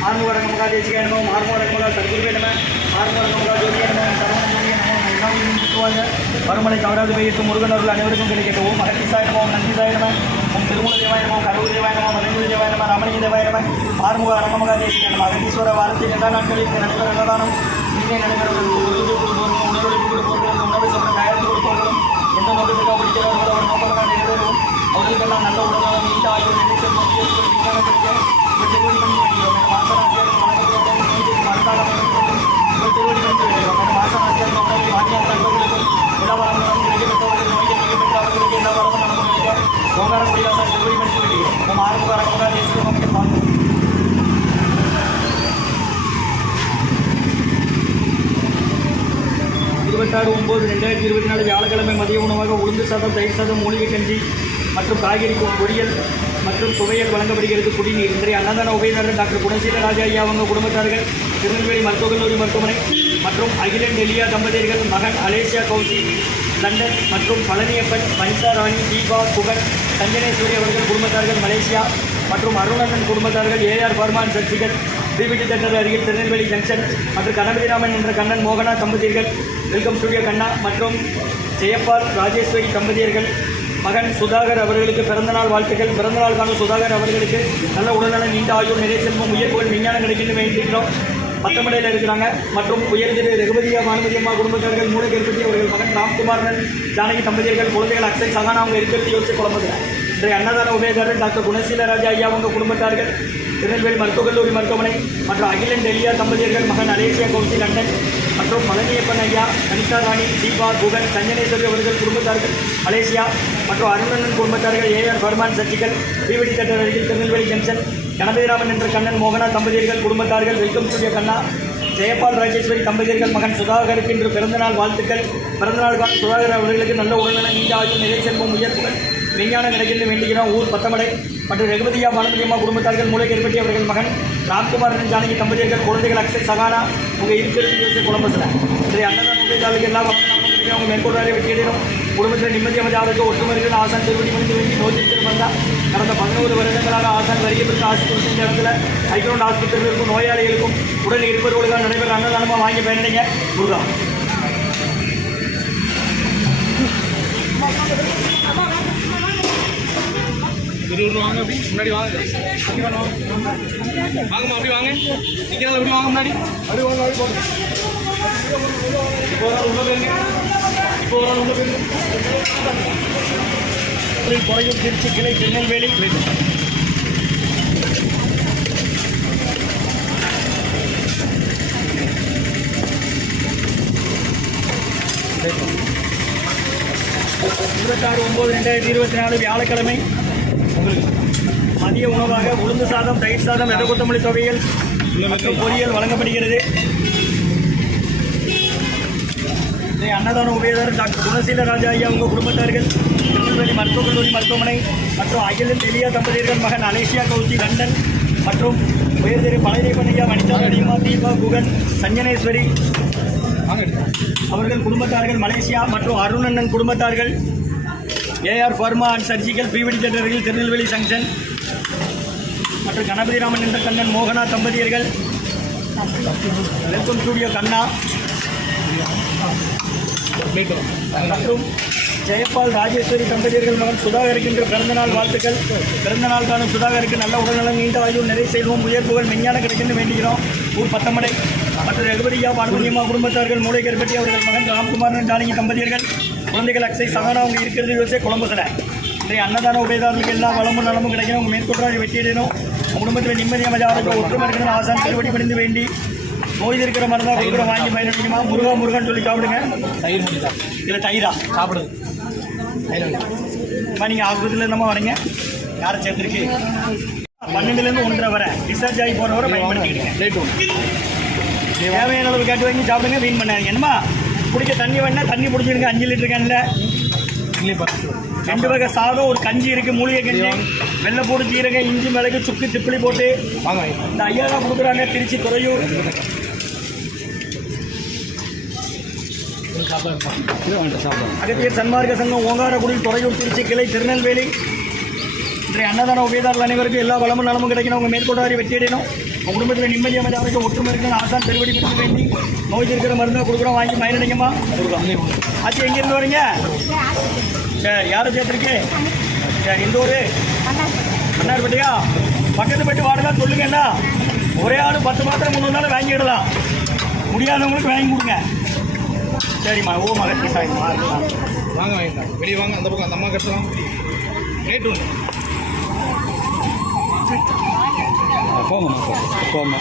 ஆறுமுகரங்கமகா தேசிகாய நமோ ஆறுமுகரங்கமகா சத்குருவே நம ஆறுமுகரங்கமகா ஜோதியா நமோ சரவண வருமலை தவறாது பெய்யட்டும் முருகன் அருள் அனைவருக்கும் கிடைக்கட்டும் ஓம் அகத்திசாய நமோ நந்திசாய நம ஓம் திருமூல தேவாய நம ஆறுமுக அரங்கமகா தேசிய நம அகத்தீஸ்வர வாரத்தில் எல்லா நாட்களில் இங்கு நடைபெற அன்னதானம் இங்கே நடைபெறுவது உணர்வளிப்பு கொடுப்பவர்களும் உணவு சாப்பிட தயாரித்து கொடுப்பவர்களும் எந்த நோக்கத்துக்காக படிக்கிறார்களோ அவர் நோக்கமாக நிறைவேறும் அவர்களுக்கெல்லாம் நல்ல உடல்நலம் நீண்ட ஆய்வு நிலை கிடைக்க பதினெட்டாறு ஒம்பது ரெண்டாயிரத்தி இருபத்தி நாலு வியாழக்கிழமை மதிய உணவாக உளுந்து சாதம் தயிர் சாதம் மூலிகை கஞ்சி மற்றும் காய்கறி பொரியல் மற்றும் துவையல் வழங்கப்படுகிறது. குடிநீர். இன்றைய அன்னதான உபயதாரர் டாக்டர் குணசீல ராஜா ஐயா அவங்க குடும்பத்தார்கள் திருநெல்வேலி மருத்துவக் கல்லூரி மருத்துவமனை மற்றும் அகிலன் நெல்லியா தம்பதியர்கள் மகன் அலேசியா கௌசி லண்டன் மற்றும் பழனியப்பன் வனிதா ராணி தீபா புகழ் சஞ்சனேஸ்வரி அவர்கள் குடும்பத்தார்கள் மலேசியா மற்றும் அருணாசன் குடும்பத்தார்கள் ஏஆர் பர்மான் சர்ச்சிகள் பிபிடி தேட்டர் அருகில் திருநெல்வேலி ஜங்ஷன் மற்றும் கணபதிராமன் என்ற கண்ணன் மோகனா தம்பதியர்கள் வெல்கம் ஸ்டுடியோ கண்ணா மற்றும் ஜெயப்பால் ராஜேஸ்வரி தம்பதியர்கள் மகன் சுதாகர் அவர்களுக்கு பிறந்தநாள் வாழ்த்துக்கள். பிறந்தநாள் காணும் சுதாகர் அவர்களுக்கு நல்ல உடல்நலம் நீண்ட ஆயுள் நிறைய செல்வம் உயர்வுகள் விஞ்ஞானம் கிடைக்கணும் வேண்டிக்கிறோம் பத்தமடையில் இருக்கிறாங்க. மற்றும் உயர் ரகுபதியா பானுமதி அம்மா குடும்பத்தார்கள் மூளை கருப்பதி அவர்கள் மகன் ராம்குமாரன் ஜானகி தம்பதியர்கள் குழந்தைகள் அக்ஷய் சகானா அவங்க இருக்கிறது யோசிச்சு குழம்புகிறேன் இன்றைய அன்னதான உபயதாரர் டாக்டர் குணசீல ராஜா ஐயா அவங்க குடும்பத்தார்கள் திருநெல்வேலி மருத்துவக் கல்லூரி மருத்துவமனை மற்றும் அகிலன் டெல்லியா தம்பதியர்கள் மகன் அலேசியா கௌசி லண்டன் மற்றும் பழனியப்பன் ஐயா அனிதா ராணி தீபா குகன் சஞ்சனேஸ்வரி அவர்கள் குடும்பத்தார்கள் மலேசியா மற்றும் அருணன் குடும்பத்தார்கள் ஏஆர் பர்மான் சர்ச்சிகள் பிவிடி தட்டர் அருகில் திருநெல்வேலி ஜங்ஷன் கணபதிராமன் என்ற கண்ணன் மோகனா தம்பதியர்கள் குடும்பத்தார்கள் வெல்கம் சூரிய கண்ணா ஜெயபால் ராஜேஸ்வரி தம்பதியர்கள் மகன் சுதாகருக்கு இன்று பிறந்தநாள் வாழ்த்துக்கள். பிறந்தநாள் சுதாகர் அவர்களுக்கு நல்ல உடல்நலம் நீண்ட ஆயுள் நிலை செல்வம் உயர்வுகள் விஞ்ஞானம் கிடைக்கின்ற வேண்டுகிறோம் ஊர் பத்தமடை மற்றும் ரகுபதியா பானுமதியம்மா குடும்பத்தார்கள் மூளை கருப்பட்டி அவர்கள் மகன் ராம்குமார் ஜானகி தம்பதியர்கள் குழந்தைகள் அக்ஷய் சகானா உங்கள் இருக்கிறது யோசிச்சு குழம்புல இன்றைய அன்னதான உதவியாளருக்கு எல்லாம் அவங்க மேற்கொள்ளாரை வெற்றியிடணும் குடும்பத்தில் நிம்மதி அமைதியாளருக்கு ஒற்றுமர்கள் ஆசான் திருவடி முடிந்து வேண்டி நோய்த்திருக்கும் வந்தால் கடந்த பதினோரு வருடங்களாக ஆசான் வருகிறதுக்கு ஆசிரியர் செஞ்ச இடத்துல ஹைக்ரௌண்ட் ஆஸ்பத்திரிகளுக்கும் நோயாளிகளுக்கும் உடன் இருப்பவர்களுக்காக நடைபெற அன்னதானமாக வாங்கி பயணிங்க முருகா இருபது வாங்க அப்படி. முன்னாடி வாங்க. வாங்கம்மா அப்படி வாங்க. நீங்க அப்படி வாங்க முன்னாடி? அப்படி வாங்க அப்படி போங்க இப்போ ஒரு ஆள் உள்ள போயிருங்க இப்போ ஒரு ஆள் உள்ள பேருங்க குறையும் திருச்சி கிளை திருநெல்வேலி. இருபத்தாறு ஒம்பது ரெண்டாயிரத்தி இருபத்தி நாலு வியாழக்கிழமை. மதிய உணவாக உளுந்து சாதம் தயிர் சாதம் வெத கொத்தமல்லி தொகைகள் மற்றும் பொரியல் வழங்கப்படுகிறது. இதை அன்னதான உபயதாரர் டாக்டர் குணசீல ராஜா ஐயா உங்கள் குடும்பத்தார்கள் திருநெல்வேலி மருத்துவக் கல்லூரி மருத்துவமனை மற்றும் அகிலன் எளியா தம்பதியர்கள் மகன் அலேசியா கௌசி லண்டன் மற்றும் உயர் திரு பழனியப்பன் வனிதா அடிமா தீபா குகன் சஞ்சனேஸ்வரி அவர்கள் குடும்பத்தார்கள் மலேசியா மற்றும் அருணண்ணன் குடும்பத்தார்கள் AR pharma and surgical PVD தேட்டர்கள் Tirunelveli junction மற்றும் கணபதிராமன் என்ற கண்ணன் மோகனா தம்பதியர்கள். Welcome studio Kanna. மற்றும் ஜெயபால் ராஜேஸ்வரி தம்பதியர்கள் மகன் சுதாகருக்கின்ற பிறந்தநாள் வாழ்த்துக்கள். பிறந்தநாள் காணும் சுதாகருக்கு நல்ல உடல்நலம் நீண்ட ஆயுள் நிறை செல்வம் உயர்வுகள் மெஞ்ஞான கிடைக்கணும் வேண்டுகிறோம் ஊர் பத்தமடை. மற்றும் ரகுபதியா பானுமதியம்மா குடும்பத்தார்கள் மூளை கருப்பட்டி அவர்கள் மகன் ராம்குமார் ஜானகி தம்பதியர்கள். குழந்தைகள் அக்ஷய் சகானா அவங்க இருக்கிறது யோசிச்சு குழம்புசல இன்றைய அன்னதான உபயதாரர்களுக்கு எல்லா வளமும் நலமும் கிடைக்கணும். உங்கள் மேற்கொள்றாரு வெற்றியிடணும் உங்கள் குடும்பத்தில் நிம்மதி அமைதியாக ஒற்றுமை இருக்கணும். ஆசான் திருவடி பணிந்து வேண்டி. நோய் இருக்கிற மாதிரி தான் கொடுக்குற வாங்கி பயன்படுத்திக்குமா முருகா முருகன் சொல்லி சாப்பிடுங்க. தயிர் இல்லை தயிரா? சாப்பிடுது இப்போ நீங்கள் ஆஸ்பத்திரியில் இருந்தமா வரீங்க? யாரை சேர்த்துருக்கு பன்னெண்டுலேருந்து ஒன்றரை வரை. டிஸ்சார்ஜ் ஆகி போகிற வரை பயன்படுத்திக்கிடுங்க தேவையான அளவு கேட்டு வாங்கி சாப்பிடுங்க. வீண் பண்ணாதீங்க. என்னமா குடிக்க தண்ணி வேணா தண்ணி பிடிச்சிருக்கு அஞ்சு லிட்டர் கேனில் ரெண்டு வகை சாதம் ஒரு கஞ்சி இருக்குது மூலிகை கஞ்சி வெள்ளைப்பூடு ஜீரகம் இஞ்சி மிளகு சுக்கு திப்பிலி போட்டு இந்த ஐயா தான் கொடுக்குறாங்க. திருச்சி துறையூர். அகத்தியர் சன்மார்க்க சங்கம் ஓங்காரகுடி துறையூர் திருச்சி கிளை திருநெல்வேலி. இன்றைய அன்னதான உபயதாரர்கள் அனைவருக்கும் எல்லா வளமும் நலமும் கிடைக்கணும். அவங்க மேற்கொண்டாரி வெற்றியடையணும் உங்கள் குடும்பத்தில் நிம்மதி அமைச்சாருக்கு ஒற்றுமை இருக்கணும். ஆசான் பெருவடி பெற்று வேண்டி நோய் இருக்கிற மருந்தை கொடுக்குறோம் வாங்கி பயனடைங்கம்மா ஆச்சு எங்கேருந்து வரீங்க? சரி யாரை சேர்த்துருக்கு? சரி இந்த ஊர்? அண்ணார்பட்டியா பக்கத்து போயிட்டு வாடகை சொல்லுங்கண்ணா ஒரே ஆள் பத்து மாத்திரம் முந்நூறு நாள் வாங்கிடலாம். முடியாதவங்களுக்கு வாங்கி கொடுங்க. சரிம்மா ஓ மகன் வாங்க வாங்கிக்கலாம் வெளியே வாங்க அந்த பக்கம் அந்த அம்மா கட்டலாம் ரேட் ஒன்று போங்கம்மா போங்கம்மா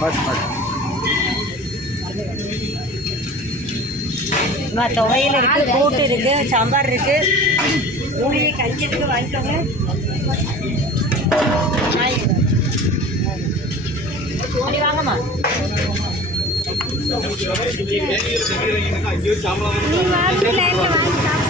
பார்த்து பார்த்து அம்மா, துவையல் இருக்கு கூட்டு இருக்கு சாம்பார் இருக்கு. மூலிகை கஞ்சி இருக்கு வாங்கிக்கோங்க வாங்கம்மா. சாம்பலாம் சாப்பாடு.